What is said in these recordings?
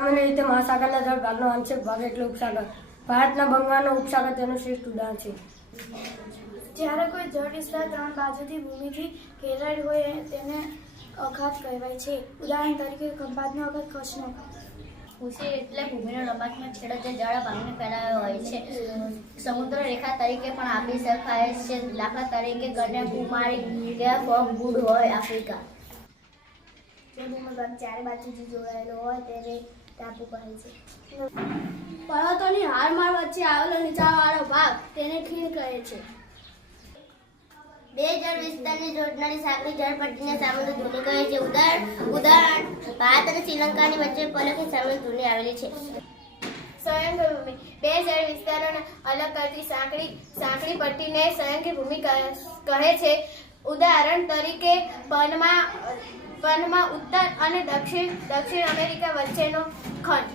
સામાન્ય રીતે મહાસાગરના જળ ભાગનો આંશિક ભાગ એટલે ઉપસાગર. ભારતના બંગાળનો ઉપસાગર તેનું શ્રેષ્ઠ ઉદાહરણ છે. જ્યારે કોઈ જળ વિસ્તાર ત્રણ બાજુથી ભૂમિથી ઘેરાયેલ હોય તેને અખાત કહેવાય છે. ઉદાહરણ તરીકે ખંભાતનો અખાત, કચ્છનો અખાત. ઉછેર એટલે ભૂમિનો લંબાઈનો છેડો જે જળ ભાગને ફેલાયો હોય છે. સમુદ્ર રેખા તરીકે પણ આપી શકાય છે. દાખલા તરીકે કન્યાકુમારી કે ફોક ગુડ હોય આફ્રિકા. જે ભૂમિભાગ ચારે બાજુથી જોડાયેલો હોય તેને ટાપુ કહે છે. પર્વતોની હારમાળ વચ્ચે આવેલો નીચાણવાળો ભાગ તેને ખીણ કહે છે. બે જળ વિસ્તારને જોડનારી સાંકડી જળપટ્ટીને સામુદ્ર ધુની કહે છે. ઉદાહરણ ભારત અને શ્રીલંકાની વચ્ચે પલકની સામુદ્ર ધુની આવેલી છે. સંયંગ ભૂમિ બે જળ વિસ્તારોને અલગ કરતી સાંકડી પટ્ટીને સંયંગ ભૂમિ કહે છે. ઉદાહરણ તરીકે પનમાં ઉત્તર અને દક્ષિણ અમેરિકા વચ્ચેનો ખંડ.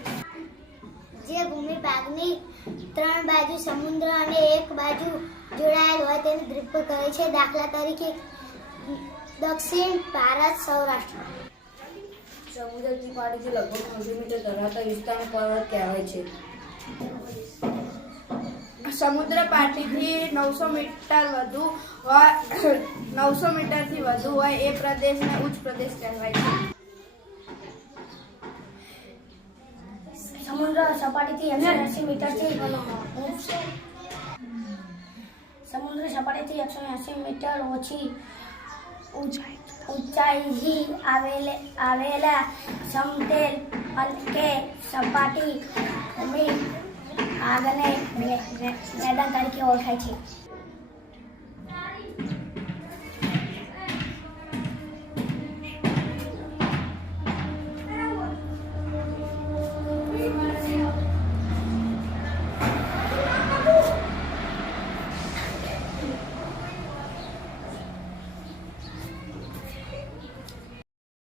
જે ભૂમિ ભાગની ત્રણ બાજુ સમુદ્ર અને એક બાજુ જોડાયેલ હોય તેને દ્વીપ કહે છે. દાખલા તરીકે દક્ષિણ ભારત, સૌરાષ્ટ્ર. સમુદ્રથી પાણીથી લગભગ 90 મીટર ધરાવતા વિસ્તારને પર્વત કહેવાય છે. સમુદ્ર પાટીથી 900 મીટરથી વધુ હોય એ પ્રદેશને ઉચ્ચ પ્રદેશ કહેવાય છે. સમુદ્ર સપાટીથી 180 મીટરથી મીટર ઓછી ઊંચાઈથી આવેલા સમતલ કે સપાટી ભૂમિ આગને મેદાન તરીકે ઓળખાય છે.